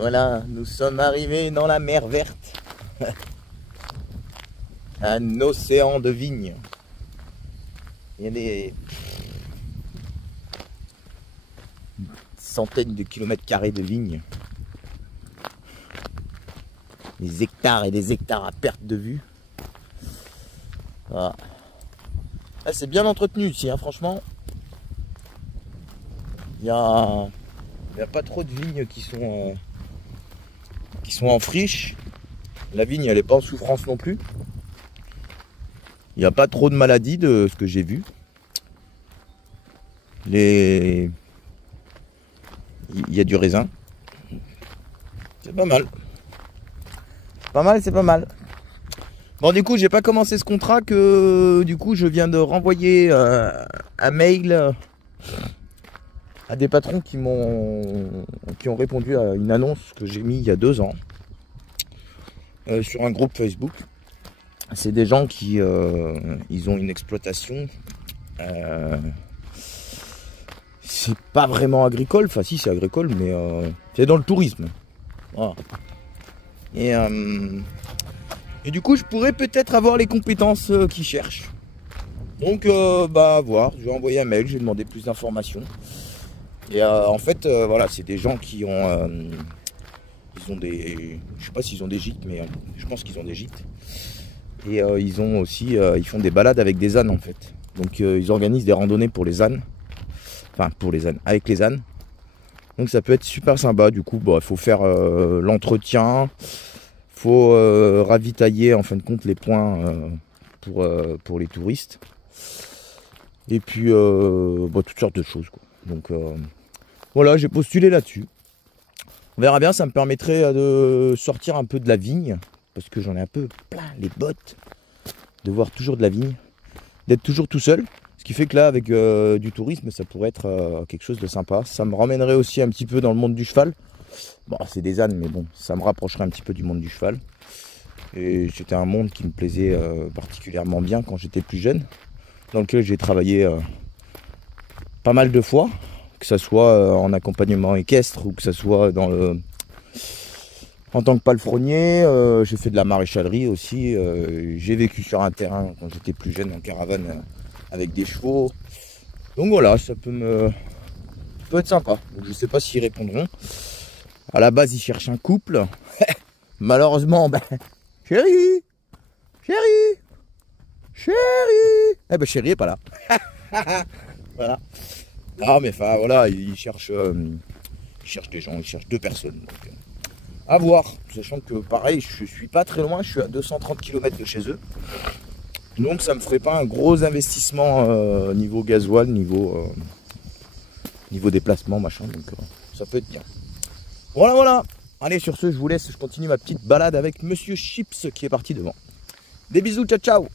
Voilà, nous sommes arrivés dans la mer verte. Un océan de vignes. Il y a des centaines de kilomètres carrés de vignes. Des hectares et des hectares à perte de vue. Voilà. Ah, c'est bien entretenu ici, hein, franchement. Il n'y a pas trop de vignes qui sont en friche. La vigne, elle n'est pas en souffrance non plus. Il n'y a pas trop de maladies de ce que j'ai vu. Il y a du raisin. C'est pas mal. Pas mal, c'est pas mal. Bon, du coup, j'ai pas commencé ce contrat que du coup je viens de renvoyer un mail à des patrons qui ont répondu à une annonce que j'ai mis il y a 2 ans sur un groupe Facebook. C'est des gens qui ils ont une exploitation. C'est pas vraiment agricole, enfin si c'est agricole, mais c'est dans le tourisme. Voilà. Et du coup, je pourrais peut-être avoir les compétences qu'ils cherchent. Donc, bah, voir. Je vais envoyer un mail, je vais demander plus d'informations. Et en fait, voilà, c'est des gens qui ont, ils ont des, je sais pas s'ils ont des gîtes, mais je pense qu'ils ont des gîtes. Et ils ont aussi, ils font des balades avec des ânes en fait. Donc, ils organisent des randonnées pour les ânes. Enfin, pour les ânes, avec les ânes. Donc, ça peut être super sympa. Du coup, bah, il faut faire l'entretien. Faut ravitailler en fin de compte les points pour les touristes. Et puis bah, toutes sortes de choses, quoi. Donc voilà, j'ai postulé là-dessus. On verra bien, ça me permettrait de sortir un peu de la vigne. Parce que j'en ai un peu plein les bottes. De voir toujours de la vigne. D'être toujours tout seul. Ce qui fait que là, avec du tourisme, ça pourrait être quelque chose de sympa. Ça me ramènerait aussi un petit peu dans le monde du cheval. Bon, c'est des ânes, mais bon, ça me rapprocherait un petit peu du monde du cheval. Et c'était un monde qui me plaisait particulièrement bien quand j'étais plus jeune, dans lequel j'ai travaillé pas mal de fois, que ce soit en accompagnement équestre ou que ce soit en tant que palefrenier. J'ai fait de la maréchalerie aussi. J'ai vécu sur un terrain quand j'étais plus jeune en caravane avec des chevaux. Donc voilà, ça peut être sympa. Donc, je sais pas s'ils répondront. À la base, ils cherchent un couple. Malheureusement, ben, chérie, eh ben, chérie est pas là. Voilà. Non, mais enfin, voilà, ils cherchent des gens, ils cherchent 2 personnes. Donc, à voir. Sachant que, pareil, je suis pas très loin, je suis à 230 km de chez eux. Donc, ça me ferait pas un gros investissement niveau gasoil, niveau déplacement, machin. Donc, ça peut être bien. Voilà, voilà. Allez, sur ce, je vous laisse. Je continue ma petite balade avec Monsieur Chips qui est parti devant. Des bisous, ciao, ciao.